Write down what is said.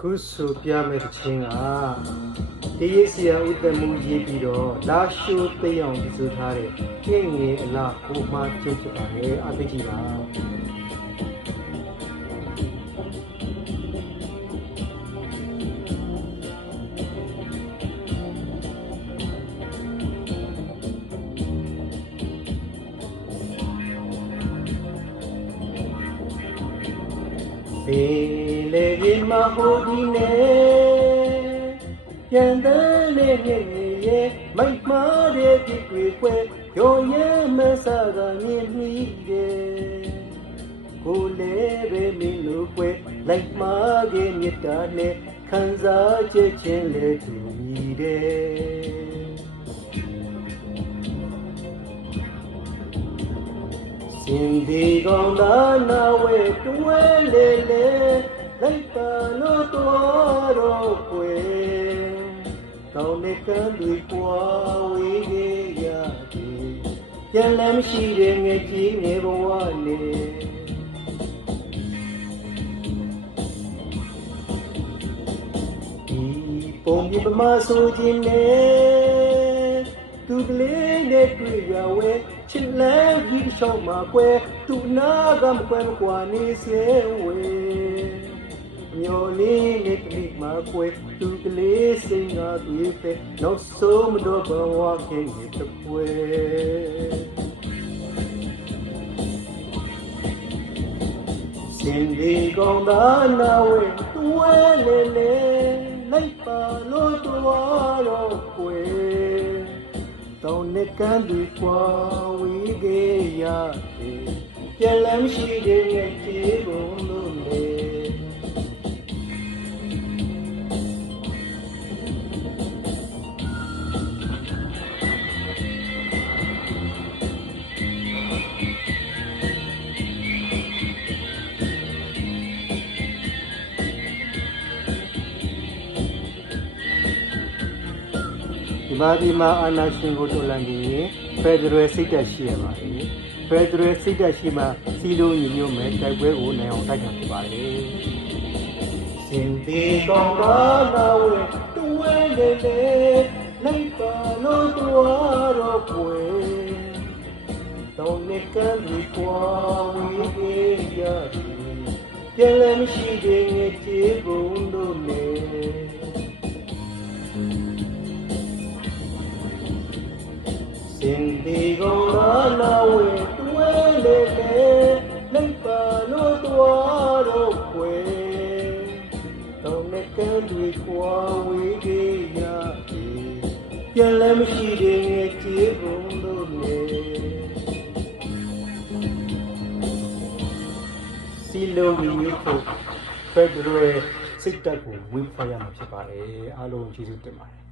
ခုဆိုပြမဲ့တခြင်းကတရေဆရာဦးတမှုရေးပြီးတော့လာရှိုးသိအောင်ဒီဆိုထားတဲ့ကျင့်ငယ်အလားကိုမှချင်းဖြစ်ပါလေအသိကြီးပါဘေးလေရင်မဟုတ်ဒီနဲ့ပြန်တဲ့လေငယ်ရဲ့မိုက်မားတဲ့ဒီတွေပွဲရောရဲမဆာကမြင်မိတယ်ကိုလည်းပဲမင်းတို့ပွဲလိုက်မားခဲ့မြတ်တာနဲ့ခံစားချက်ချင်းလေတူမိတယ်ရှင်ဒီကောင်သာနာဝဲတွဲလေလေလိုက်ပါလို့တော်တော့ကွယ်တောင်းနေကမ်းတွေပွားဝေးခဲ့ရတယ်ပြန်လည်းမရှိတဲ့ငယ်ကြီးငယ်ဘဝနဲ့ဒီပုံပြပမာဆိုခြင်းနဲ့သူကလေးနဲ့တွေ့ရဝဲချစ်လဲပြီးရှောင်းမှာကွယ်သူနာကမကွယ်မကွာနေစေဝဲမျောလေးနဲ့တလိမှာကွယ်သူကလေးစိန်ကတွေ့ပဲနောက်ဆုံးမတော့ဘဝခင်ရဲ့တပွဲစင်ဒီကောင်သာနာဝဲတွဲလေလေလိုက်ပါလို့တော်တော့ကွယ်တောင်းနေကမ်းဒီပွားဝေးခဲ့ရတယ်ပြန်လည်းမရှိတဲ့ငယ်ကြီးဘုံလို့လေဒီမှာအာနာရှင်ကိုတော်လန်နေရင်ဖက်ဒရယ်စိတ်တက်ရှိရပါတယ်ဖက်ဒရယ်စိတ်တက်ရှိမှစီလိုညီညွတ်မဲ့တိုက်ပွဲကိုနိုင်အောင်တိုက်ခံဖြစ်ပါတယ်ရှင်ဒီကောင်သာနာဝဲတွဲလေလေလိုက်ပါလို့တော်တော့ကွယ်တောင်းနေကမ်းဒီကွာဝေးခဲ့ရတယ်ပြန်လည်းမရှိတဲ့ငယ်ကြီးဘုံတို့နဲ့ရှင်ဒီကောင်သာနာဝဲတွဲလေလေလိုက်ပါလို့တော်တော့ကွယ်တောင်းနေကမ်းတွေကွာဝေးခဲ့ရတယ်ပြန်လည်းမရှိတဲ့ငယ်ကြီးဘုံတို့နဲ့စီလုံးမျိုးဖို့ဖက်ဒရယ်စိတ်တက်ကိုဝေးဖရမှာဖြစ်ပါတယ်အားလုံးကျေးဇူးတင်ပါတယ်